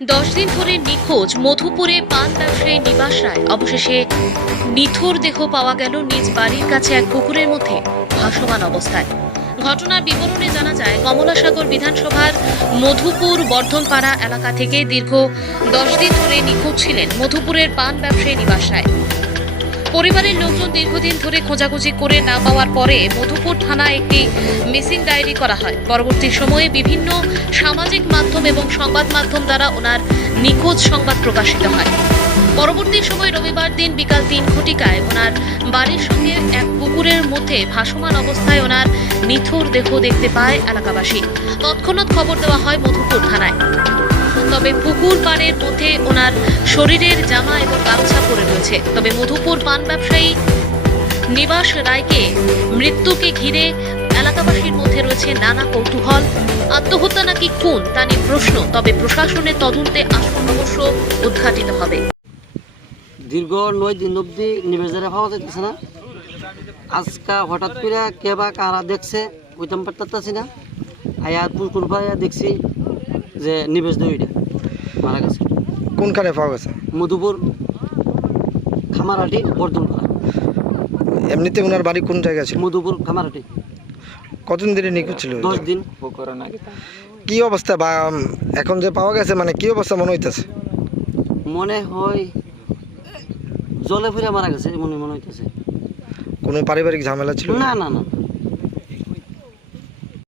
10 দিন ধরে নিখোঁজ মধুপুরে পান ব্যবসায়ী নিবাস রায় অবশেষে নিথর দেহ পাওয়া গেল নিজ বাড়ির কাছে এক পুকুরের মধ্যে ভাসমান অবস্থায়। ঘটনার বিবরণে জানা যায়, কমলাসাগর বিধানসভার মধুপুর বর্ধনপাড়া এলাকা থেকে দীর্ঘ 10 দিন ধরে নিখোঁজ ছিলেন মধুপুরের পান ব্যবসায়ী নিবাস রায়। পরিবারের লোকজন দীর্ঘদিন ধরে খোঁজাখুঁজি করে না পাওয়ার পরে মধুপুর থানায় একটি মিসিং ডায়েরি করা হয়। পরবর্তী সময়ে বিভিন্ন সামাজিক মাধ্যম এবং সংবাদ মাধ্যম দ্বারা ওনার নিখোঁজ সংবাদ প্রকাশিত হয়। পরবর্তী সময় রবিবার দিন বিকাল 3 ঘটিকায় ওনার বাড়ির সঙ্গে এক পুকুরের মধ্যে ভাসমান অবস্থায় ওনার নিথর দেহ দেখতে পায় এলাকাবাসী। তৎক্ষণাৎ খবর দেওয়া হয় মধুপুর থানায়। তবে পুকুর পাড়ের মধ্যে ওনার শরীরের জামা এবং গামছা পরে রয়েছে। তবে মধুপুর পান ব্যবসায়ী নিবাস রায়কে মৃত্যুকে ঘিরে এলাকাবাসীর মধ্যে রয়েছে নানা কৌতূহল। আত্মহত্যা নাকি খুন তা নিয়ে প্রশ্ন, তবে প্রশাসনের তদন্তে আসল রহস্য উদ্ঘাটিত হবে। দীর্ঘ 9 দিন অব্দি নিবেজারে পাওয়া যাইতেছে না। আজকা হঠাৎ করে কে বা কারা দেখছে ওইটাম পারতাছি না। আয়া পুকুর পাড়ে দেখছি যে নিবেশ দইটা মারা গেছে। কোনখানে পাওয়া গেছে? মধুপুর খামারহাটি বর্ধনপাড়া। এমনিতে ওনার বাড়ি কোন জায়গায় ছিল? মধুপুর খামারহাটি। কতদিন ধরে নিখোঁজ ছিল? 10 দিন। কি অবস্থা বা এখন যে পাওয়া গেছে মানে কি অবস্থা মনে হইতেছে? মনে হয় জলে ফিরে মারা গেছে মনে হইতেছে। কোনো পারিবারিক ঝামেলা ছিল? না না না।